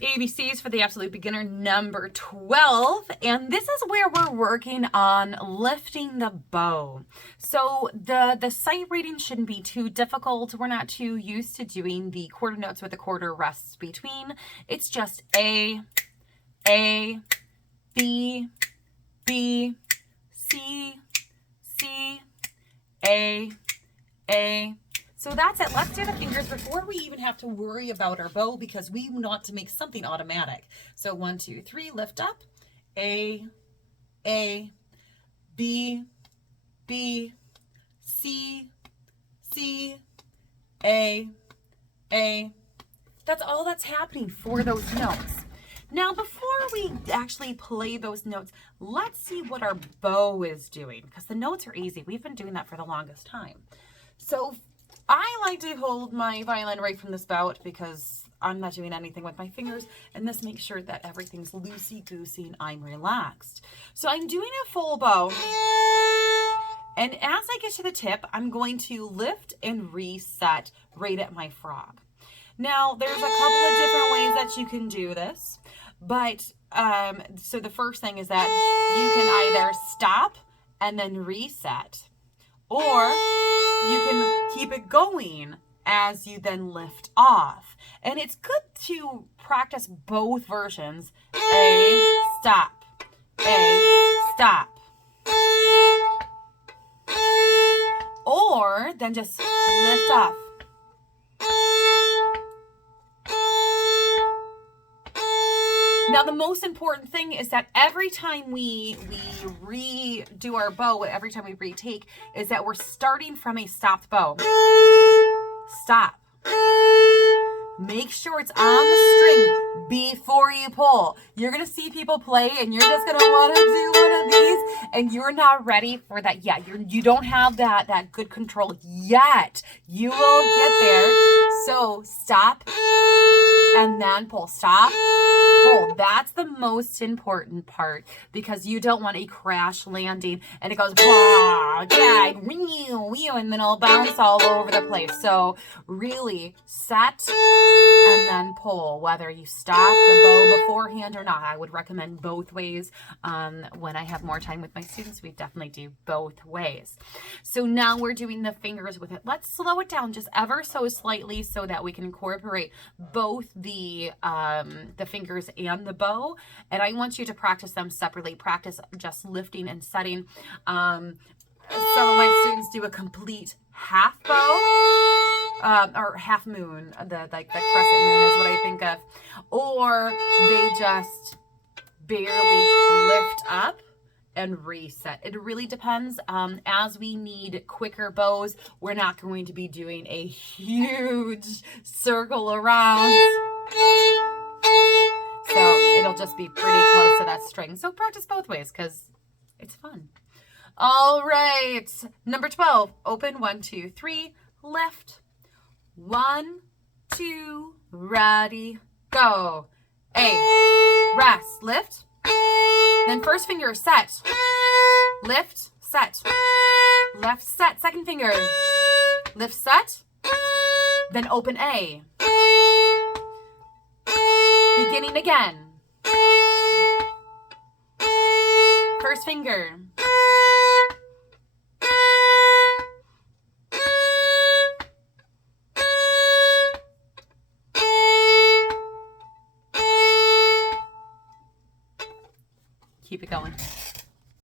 ABCs for the absolute beginner, number 12. And this is where we're working on lifting the bow. So the sight reading shouldn't be too difficult. We're not too used to doing the quarter notes with the quarter rests between. It's just A, B, B, C, C, A. So that's it. Let's do the fingers before we even have to worry about our bow because we want to make something automatic. So 1, 2, 3, lift up. A, B, B, C, C, A. That's all that's happening for those notes. Now, before we actually play those notes, let's see what our bow is doing because the notes are easy. We've been doing that for the longest time. So I like to hold my violin right from the spout because I'm not doing anything with my fingers, and this makes sure that everything's loosey-goosey and I'm relaxed. So I'm doing a full bow, and as I get to the tip, I'm going to lift and reset right at my frog. Now, there's a couple of different ways that you can do this, but so the first thing is that you can either stop and then reset, or you can keep it going as you then lift off. And it's good to practice both versions. A, stop. A, stop. Or then just lift off. Now, the most important thing is that every time we redo our bow, every time we retake, is that we're starting from a stopped bow. Stop. Make sure it's on the string before you pull. You're going to see people play and you're just going to want to do one of these and you're not ready for that yet. You don't have that good control yet. You will get there. So stop and then pull. Stop. Pull. That's the most important part because you don't want a crash landing and it goes blah, yeah, and then it'll bounce all over the place. So really set and then pull, whether you stop the bow beforehand or not. I would recommend both ways. When I have more time with my students, we definitely do both ways. So now we're doing the fingers with it. Let's slow it down just ever so slightly so that we can incorporate both the fingers and the bow. And I want you to practice them separately. Practice just lifting and setting. Some of my students do a complete half bow. Or half moon, the crescent moon is what I think of, or they just barely lift up and reset. It really depends. As we need quicker bows, we're not going to be doing a huge circle around. So it'll just be pretty close to that string. So practice both ways because it's fun. All right, number 12, open, 1, 2, 3, lift. 1, 2, ready, go. A, rest, lift. Then first finger, set. Lift, set. Left, set. Second finger, lift, set. Then open A. Beginning again. First finger. Keep it going.